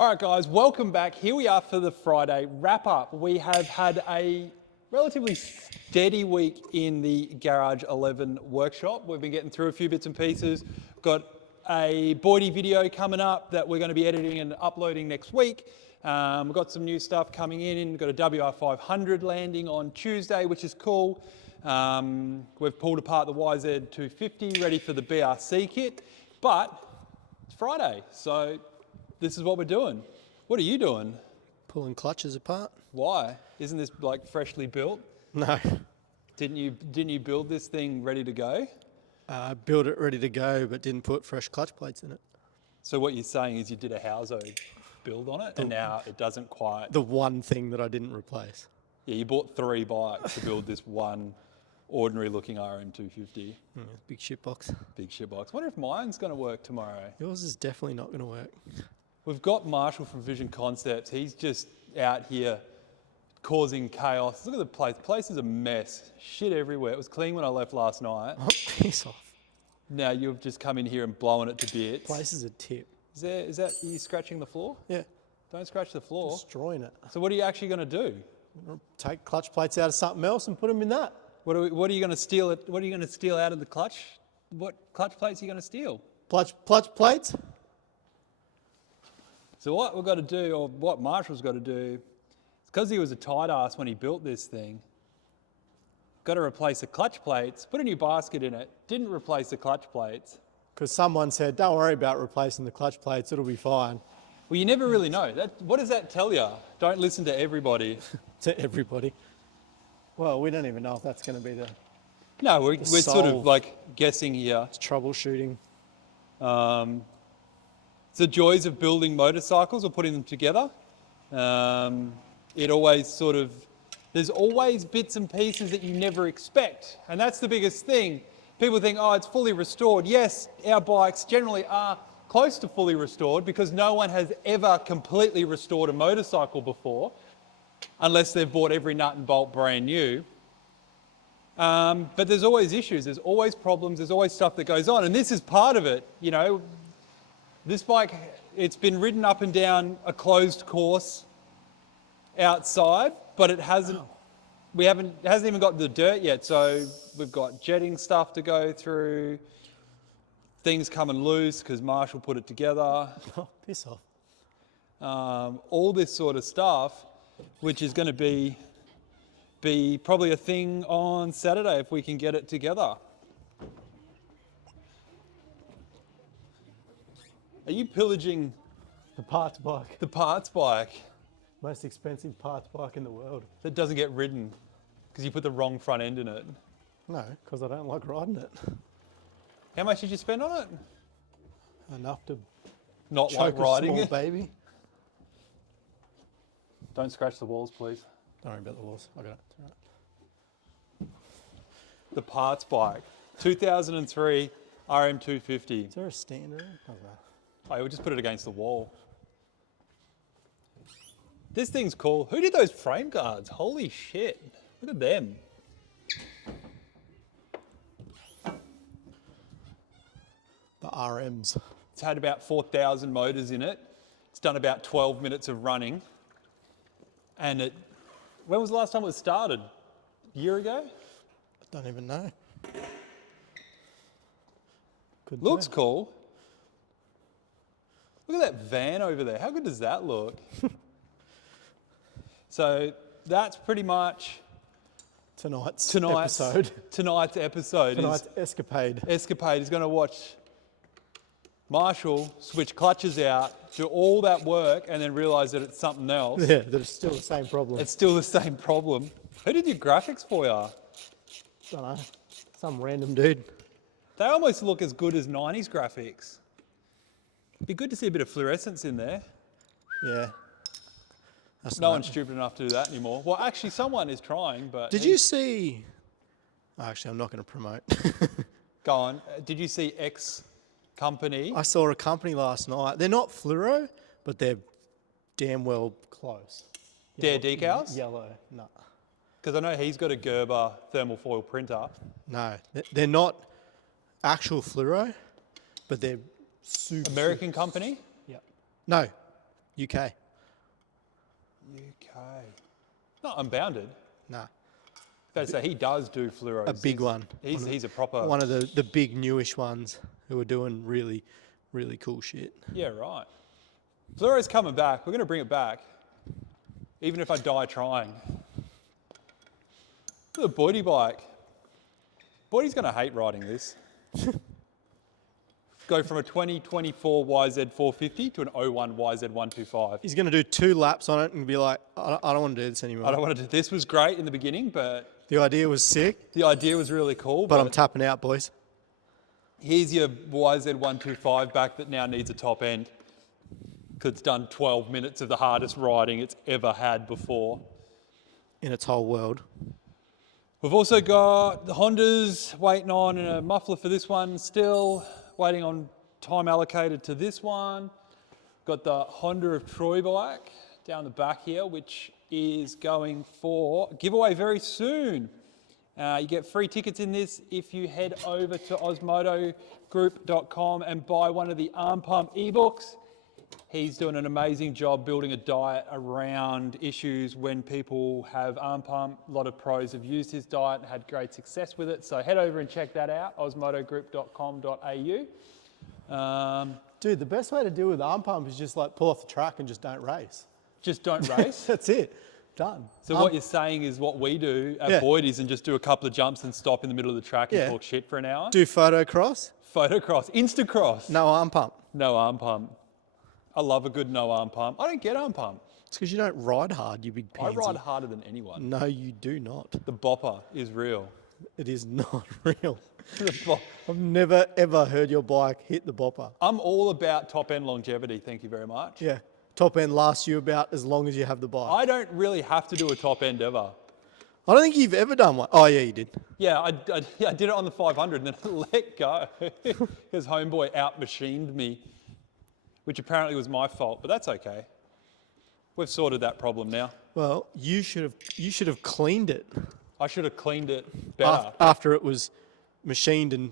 All right, guys, welcome back. Here we are for the Friday wrap up. We have had a relatively steady week in the Garage 11 workshop. We've been getting through a few bits and pieces. Got a Boydie video coming up that we're going to be editing and uploading next week. We've got some new stuff coming in. We've got a WR500 landing on Tuesday, which is cool. We've pulled apart the YZ250, ready for the BRC kit. But it's Friday, so this is what we're doing. What are you doing? Pulling clutches apart. Why? Isn't this like freshly built? No. Didn't you build this thing ready to go? Built it ready to go, but didn't put fresh clutch plates in it. So what you're saying is you did a Houso build on it, and now it doesn't quite. The one thing that I didn't replace. Yeah, you bought 3 bikes to build this one ordinary-looking RM250. Big shit box. Big shit box. Wonder if mine's going to work tomorrow. Yours is definitely not going to work. We've got Marshall from Vision Concepts. He's just out here causing chaos. Look at the place. The place is a mess. Shit everywhere. It was clean when I left last night. Oh, piss off. Now you've just come in here and blown it to bits. Place is a tip. Is that you scratching the floor? Yeah. Don't scratch the floor. Destroying it. So what are you actually going to do? Take clutch plates out of something else and put them in that. What are you going to steal? What are you going to steal out of the clutch? What clutch plates are you going to steal? Clutch plates? So what we've got to do, or what Marshall's got to do, because he was a tight ass when he built this thing, got to replace the clutch plates, put a new basket in it, didn't replace the clutch plates. Because someone said, don't worry about replacing the clutch plates, it'll be fine. Well, you never really know. What does that tell you? Don't listen to everybody. To everybody. Well, we don't even know if that's going to be the... No, we're sort of like guessing here. It's troubleshooting. It's the joys of building motorcycles or putting them together. It always sort of, there's always bits and pieces that you never expect. And that's the biggest thing. People think, oh, it's fully restored. Yes, our bikes generally are close to fully restored because no one has ever completely restored a motorcycle before, unless they've bought every nut and bolt brand new. But there's always issues, there's always problems, there's always stuff that goes on. And this is part of it, you know. This bike, it's been ridden up and down a closed course outside, but it hasn't, it hasn't even got the dirt yet. So we've got jetting stuff to go through, things coming loose because Marshall put it together. Oh, piss off. All this sort of stuff, which is going to be probably a thing on Saturday if we can get it together. Are you pillaging The parts bike. the parts bike Most expensive parts bike in the world. that doesn't get ridden because you put the wrong front end in it? No, because I don't like riding it. How much did you spend on it? Enough to Not like choke a riding small it. baby. Don't scratch the walls, please. Don't worry about the walls. I got it. It's all right. The parts bike, 2003 RM250. Is there a stand around? Doesn't matter. I will just put it against the wall. This thing's cool. Who did those frame guards? Holy shit. Look at them. The RMs. It's had about 4,000 motors in it. It's done about 12 minutes of running. And when was the last time it was started? A year ago? I don't even know. Could Looks be. cool. Look at that van over there. How good does that look? So that's pretty much Tonight's episode. Tonight's episode. Tonight's escapade. Escapade is going to watch Marshall switch clutches out, do all that work, and then realise that it's something else. Yeah, that it's still the same problem. It's still the same problem. Who did your graphics for you? Don't know. Some random dude. They almost look as good as 90s graphics. Be good to see a bit of fluorescence in there. Yeah. That's No not- one's stupid enough to do that anymore. Well, actually, someone is trying, but... Did you see... Actually, I'm not going to promote. Go on. Did you see X company? I saw a company last night. They're not fluoro, but they're damn well close. Their decals? Yellow. No. Because I know he's got a Gerber thermal foil printer. No. They're not actual fluoro, but they're super... American company? Yeah. No. UK. UK. Not Unbounded. Nah, They say he does do fluoros. a big one. He's a proper... One of the big newish ones who are doing really, really cool shit. Yeah, right. Fluoro's coming back. We're going to bring it back. Even if I die trying. Look at the Boydie bike. Boydie's going to hate riding this. Go from a 2024 YZ450 to an 01 YZ125. He's going to do 2 laps on it and be like, I don't want to do this anymore. I don't want to do this. Was great in the beginning, but The idea was sick, the idea was really cool. but I'm tapping out, boys. Here's your YZ125 back that now needs a top end because it's done 12 minutes of the hardest riding it's ever had before. In its whole world. We've also got the Hondas waiting on a muffler for this one still, waiting on time allocated to this one. Got the Honda of Troy bike down the back here, which is going for giveaway very soon. You get free tickets in this if you head over to osmotogroup.com and buy one of the Arm Pump ebooks. He's doing an amazing job building a diet around issues when people have arm pump. A lot of pros have used his diet and had great success with it. So head over and check that out, osmotogroup.com.au. Dude, the best way to deal with arm pump is just like pull off the track and just don't race. Just don't race. That's it. Done. So what you're saying is what we do at Boydie's and just do a couple of jumps and stop in the middle of the track and talk shit for an hour. Do photocross. Photocross, Instacross. No arm pump. No arm pump. I love a good no arm pump. I don't get arm pump. It's because you don't ride hard, you big pansy. I ride harder than anyone. No, you do not. The bopper is real. It is not real. The bop- I've never, ever heard your bike hit the bopper. I'm all about top end longevity, thank you very much. Yeah. Top end lasts you about as long as you have the bike. I don't really have to do a top end ever. I don't think you've ever done one. Oh, yeah, you did. Yeah, I did it on the 500 and then I let go because homeboy out-machined me, which apparently was my fault, but that's okay. We've sorted that problem now. Well, you should have cleaned it I should have cleaned it better, after it was machined and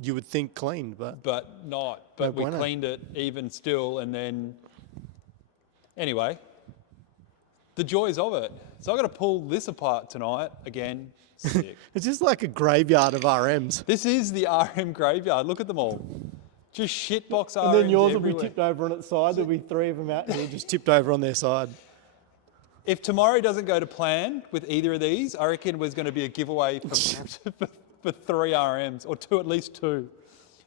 you would think cleaned, but but not. But we why not? cleaned it even still, and then anyway, the joys of it. So I've got to pull this apart tonight again. Sick. it's just like a graveyard of RMs. This is the RM graveyard. Look at them all. Just shitbox RMs And then yours will everywhere. be tipped over on its side. There'll be 3 of them out here just tipped over on their side. If tomorrow doesn't go to plan with either of these, I reckon there's going to be a giveaway for 3 RMs, or 2, at least 2.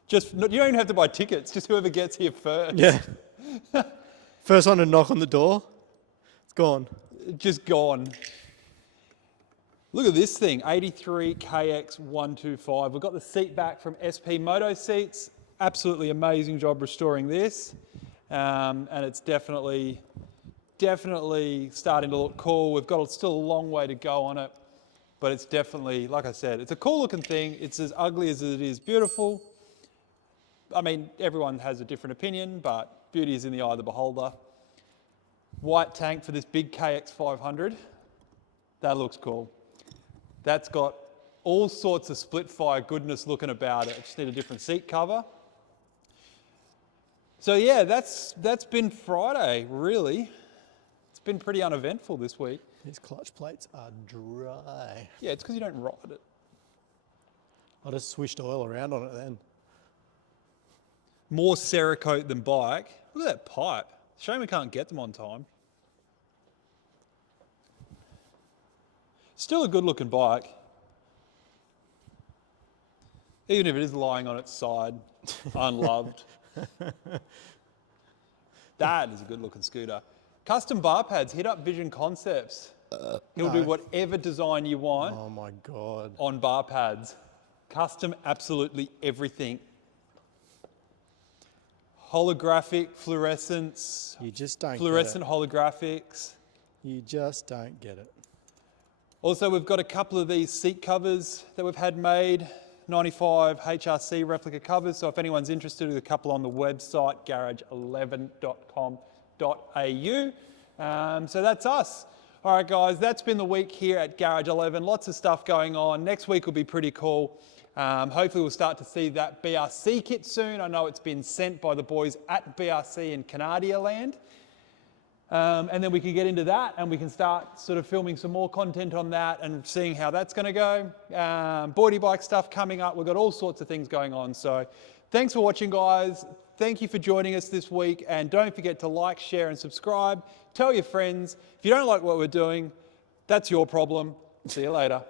Just you don't even have to buy tickets. Just whoever gets here first. Yeah. First one to knock on the door, it's gone. Just gone. Look at this thing, 83KX125. We've got the seat back from SP Moto Seats. Absolutely amazing job restoring this. And it's definitely starting to look cool. We've got still a long way to go on it, but it's definitely, like I said, it's a cool looking thing. It's as ugly as it is beautiful. I mean, everyone has a different opinion, but beauty is in the eye of the beholder. White tank for this big KX500. That looks cool. That's got all sorts of split fire goodness looking about it. Just need a different seat cover. So yeah, that's been Friday, really. It's been pretty uneventful this week. These clutch plates are dry. Yeah, it's because you don't ride it. I just swished oil around on it then. More Cerakote than bike. Look at that pipe. Shame we can't get them on time. Still a good looking bike. Even if it is lying on its side, unloved. That is a good looking scooter. Custom bar pads, hit up Vision Concepts. He'll do whatever design you want Oh my God. on bar pads. Custom absolutely everything. Holographic, fluorescence, You just don't fluorescent get holographics. it. You just don't get it. Also, we've got a couple of these seat covers that we've had made, 95 HRC replica covers. So if anyone's interested, there's a couple on the website, garage11.com.au. So that's us. All right, guys, that's been the week here at Garage 11. Lots of stuff going on. Next week will be pretty cool. Hopefully we'll start to see that BRC kit soon. I know it's been sent by the boys at BRC in Canada Land. And then we can get into that and we can start sort of filming some more content on that and seeing how that's going to go. Boardy bike stuff coming up. We've got all sorts of things going on. So thanks for watching, guys. Thank you for joining us this week. And don't forget to like, share and subscribe. Tell your friends. If you don't like what we're doing, that's your problem. See you later.